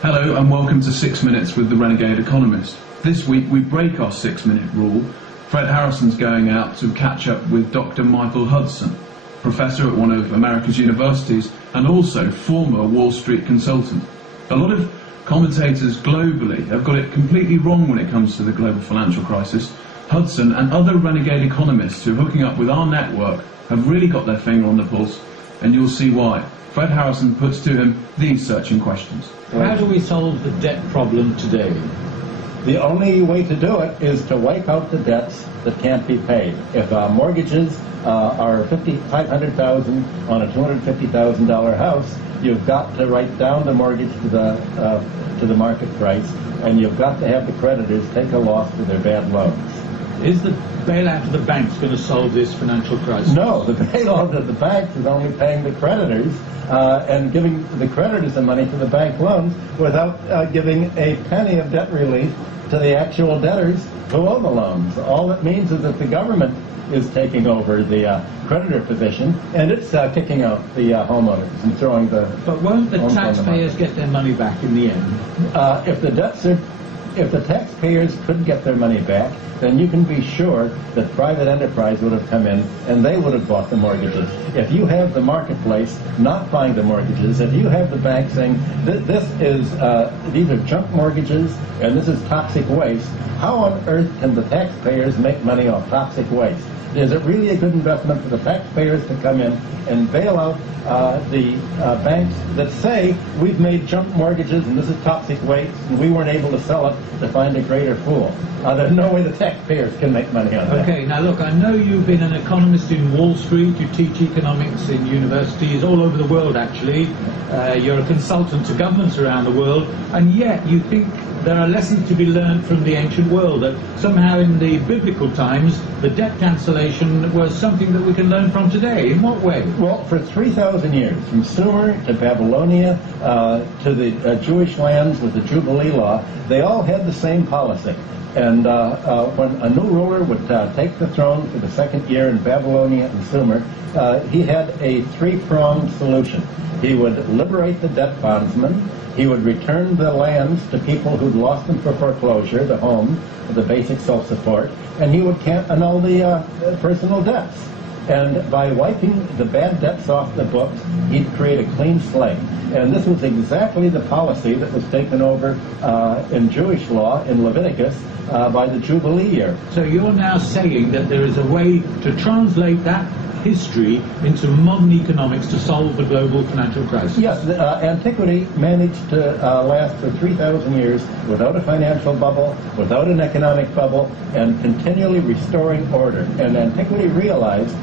Hello and welcome to 6 Minutes with the Renegade Economist. This week we break our 6-minute rule. Fred Harrison's going out to catch up with Dr. Michael Hudson, professor at one of America's universities and also former Wall Street consultant. A lot of commentators globally have got it completely wrong when it comes to the global financial crisis. Hudson and other Renegade economists who are hooking up with our network have really got their finger on the pulse, and you'll see why. Fred Harrison puts to him these searching questions. How do we solve the debt problem today? The only way to do it is to wipe out the debts that can't be paid. If mortgages are $500,000 on a $250,000 house, you've got to write down the mortgage to the market price, and you've got to have the creditors take a loss for their bad loans. Is the bailout of the banks going to solve this financial crisis? No, the bailout of the banks is only paying the creditors and giving the creditors the money for the bank loans without giving a penny of debt relief to the actual debtors who owe the loans. All it means is that the government is taking over the creditor position, and it's kicking out the homeowners and throwing the... But won't the taxpayers get their money back in the end? If the taxpayers could get their money back, then you can be sure that private enterprise would have come in and they would have bought the mortgages. If you have the marketplace not buying the mortgages, if you have the bank saying these are junk mortgages and this is toxic waste, how on earth can the taxpayers make money off toxic waste? Is it really a good investment for the taxpayers to come in and bail out the banks that say we've made junk mortgages and this is toxic waste and we weren't able to sell it to find a greater fool? There's no way the taxpayers can make money on that. Okay, now look, I know you've been an economist in Wall Street, you teach economics in universities all over the world actually, you're a consultant to governments around the world, and yet you think there are lessons to be learned from the ancient world, that somehow in the biblical times the debt cancellation was something that we can learn from today. In what way? Well, for 3,000 years, from Sumer to Babylonia to the Jewish lands with the Jubilee law, they all had the same policy. And when a new ruler would take the throne for the second year in Babylonia and Sumer, he had a three-pronged solution. He would liberate the debt bondsmen, he would return the lands to people who'd lost them for foreclosure, the home, the basic self-support, and he would annul the personal debts. And by wiping the bad debts off the books, he'd create a clean slate. And this was exactly the policy that was taken over in Jewish law in Leviticus by the Jubilee year. So you're now saying that there is a way to translate that history into modern economics to solve the global financial crisis? Yes, antiquity managed to last for 3,000 years without a financial bubble, without an economic bubble, and continually restoring order. And antiquity realized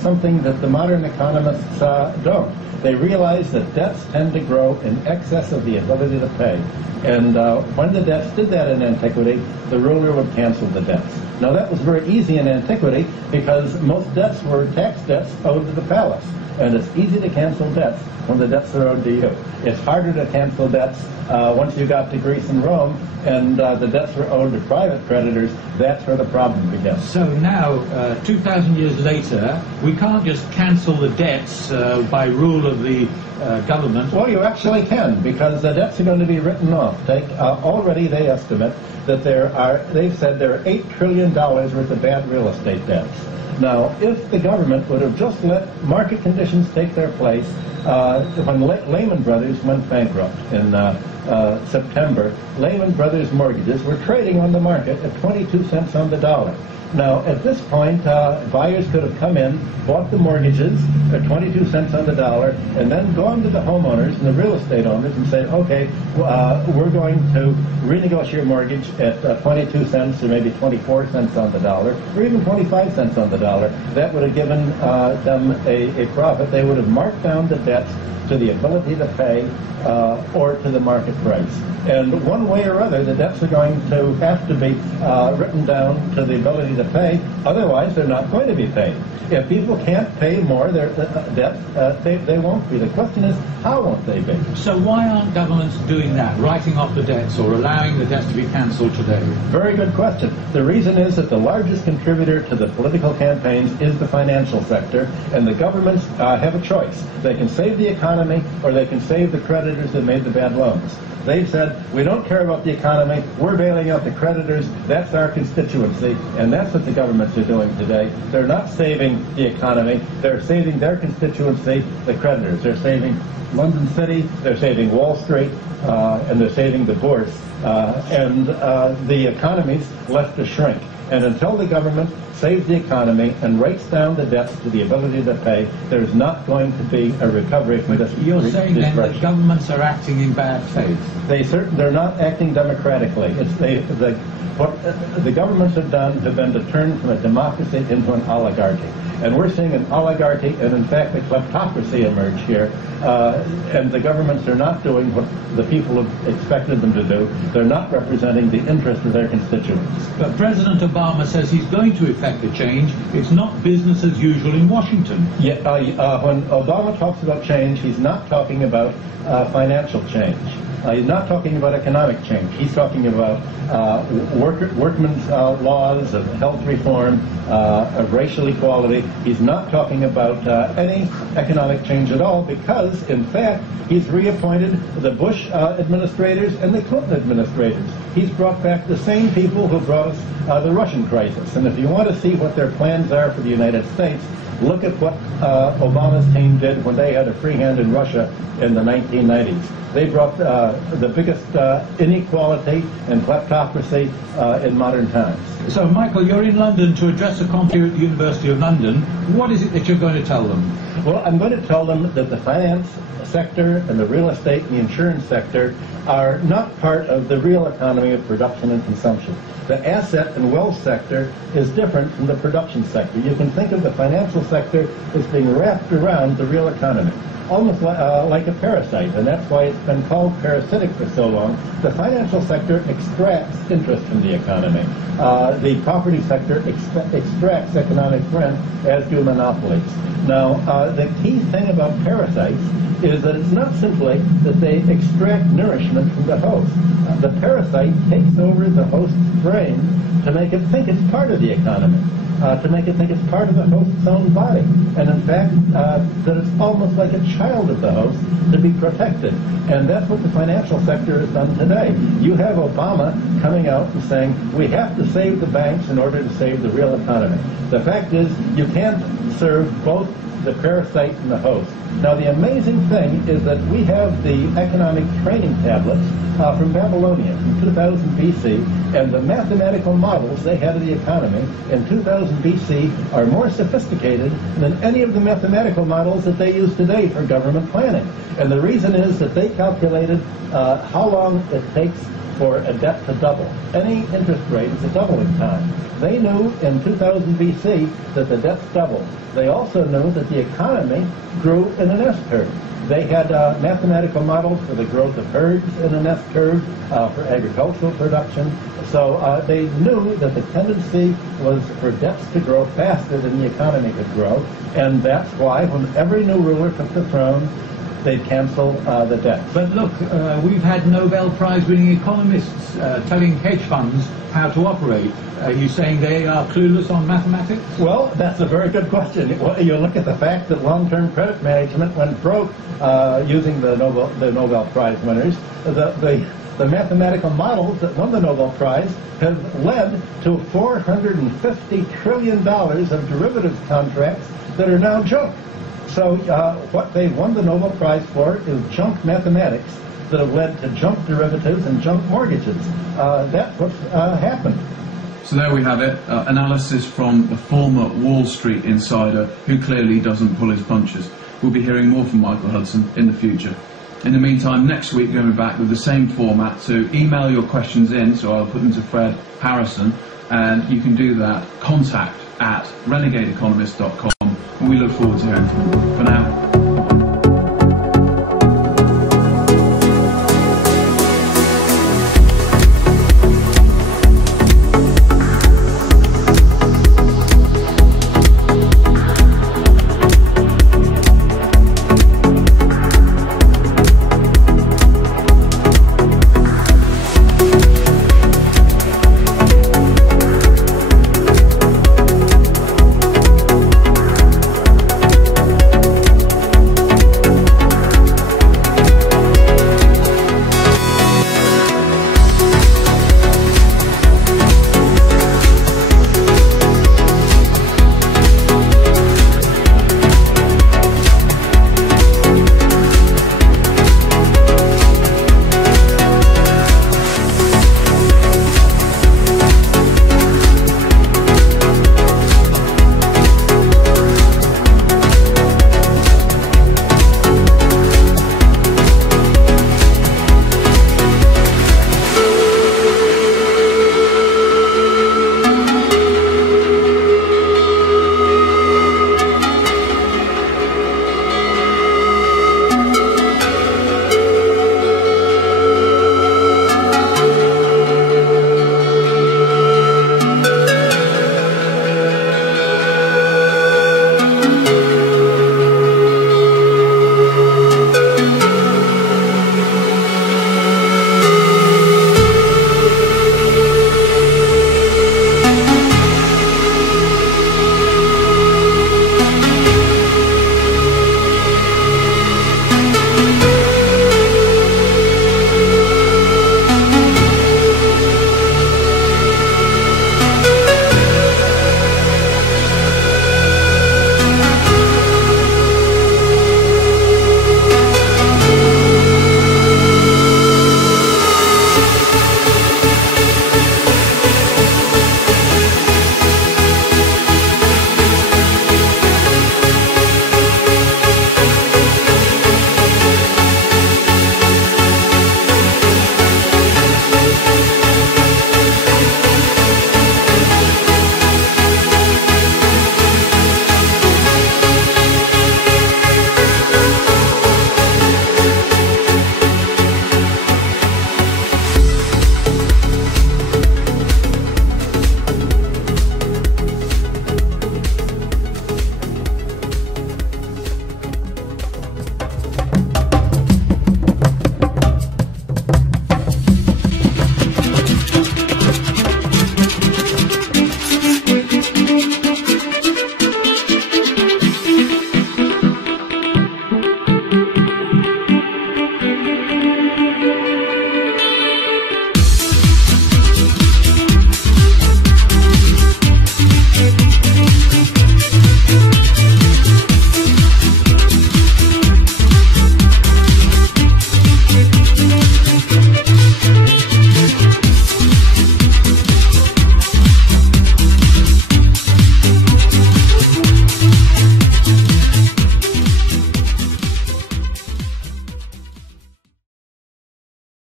something that the modern economists don't. They realize that debts tend to grow in excess of the ability to pay. And when the debts did that in antiquity, the ruler would cancel the debts. Now that was very easy in antiquity because most debts were tax debts owed to the palace. And it's easy to cancel debts when the debts are owed to you. It's harder to cancel debts once you got to Greece and Rome and the debts were owed to private creditors. That's where the problem begins. So now, 2,000 years later, we can't just cancel the debts by rule of the government. Well, you actually can, because the debts are going to be written off. Already they estimate that they've said there are $8 trillion worth of bad real estate debts. Now, if the government would have just let market conditions take their place, when Lehman Brothers went bankrupt in September, Lehman Brothers mortgages were trading on the market at 22 cents on the dollar. Now, at this point, buyers could have come in, bought the mortgages at 22 cents on the dollar, and then gone to the homeowners and the real estate owners and said, okay, we're going to renegotiate your mortgage at 22 cents or maybe 24 cents on the dollar, or even 25 cents on the dollar. That would have given them a profit. They would have marked down the debts to the ability to pay or to the market price. And one way or other, the debts are going to have to be written down to the ability to pay. Otherwise, they're not going to be paid. If people can't pay more their debt, they won't be. The question is, how won't they be? So why aren't governments doing that, writing off the debts or allowing the debts to be cancelled today? Very good question. The reason is that the largest contributor to the political campaigns is the financial sector, and the governments have a choice. They can save the economy economy, or they can save the creditors that made the bad loans. They've said, we don't care about the economy, we're bailing out the creditors, that's our constituency, and that's what the governments are doing today. They're not saving the economy, they're saving their constituency, the creditors. They're saving London City, they're saving Wall Street, and they're saving the bourse, and the economy's left to shrink. And until the government saves the economy and writes down the debts to the ability to pay, there's not going to be a recovery from this. You're saying then that governments are acting in bad faith? They're not acting democratically. What the governments have done have been to turn from a democracy into an oligarchy. And we're seeing an oligarchy and, in fact, a kleptocracy emerge here. And the governments are not doing what the people have expected them to do. They're not representing the interest of their constituents. But President Obama says he's going to effect a change. It's not business as usual in Washington. Yeah, when Obama talks about change, he's not talking about financial change. He's not talking about economic change. He's talking about workmen's laws, of health reform, of racial equality. He's not talking about any economic change at all because, in fact, he's reappointed the Bush administrators and the Clinton administrators. He's brought back the same people who brought us the Russian crisis. And if you want to see what their plans are for the United States, look at what Obama's team did when they had a free hand in Russia in the 1990s. They brought the biggest inequality and kleptocracy in modern times. So, Michael, you're in London to address a conference here at the University of London. What is it that you're going to tell them? Well, I'm going to tell them that the finance sector and the real estate and the insurance sector are not part of the real economy of production and consumption. The asset and wealth sector is different from the production sector. You can think of the financial sector as being wrapped around the real economy, almost like a parasite, and that's why it's been called parasitic for so long. The financial sector extracts interest from the economy. The property sector extracts economic rent, as do monopolies. Now, the key thing about parasites is that it's not simply that they extract nourishment from the host. The parasite takes over the host's brain to make it think it's part of the economy, to make it think it's part of the host's own body, and in fact that it's almost like a child of the host to be protected. And that's what the financial sector has done today. You have Obama coming out and saying we have to save the banks in order to save the real economy. The fact is you can't serve both the parasite and the host. Now the amazing thing is that we have the economic training tablets from Babylonia in 2000 BC, and the mathematical models they had of the economy in 2000 BC are more sophisticated than any of the mathematical models that they use today for government planning. And the reason is that they calculated how long it takes for a debt to double. Any interest rate is a doubling time. They knew in 2000 BC that the debts doubled. They also knew that the economy grew in an S-curve. They had mathematical models for the growth of herds in an S-curve, for agricultural production. So they knew that the tendency was for debts to grow faster than the economy could grow. And that's why when every new ruler took the throne, they'd cancel the debt. But look, we've had Nobel Prize-winning economists telling hedge funds how to operate. Are you saying they are clueless on mathematics? Well, that's a very good question. You look at the fact that long-term credit management went broke using the Nobel Prize winners. The mathematical models that won the Nobel Prize have led to $450 trillion of derivatives contracts that are now junk. So what they won the Nobel Prize for is junk mathematics that have led to junk derivatives and junk mortgages. That's what's happened. So there we have it, analysis from the former Wall Street insider who clearly doesn't pull his punches. We'll be hearing more from Michael Hudson in the future. In the meantime, next week we'll be back with the same format, so email your questions in, so I'll put them to Fred Harrison, and you can do that, contact@renegadeeconomist.com, and we look forward to hearing from you. For now,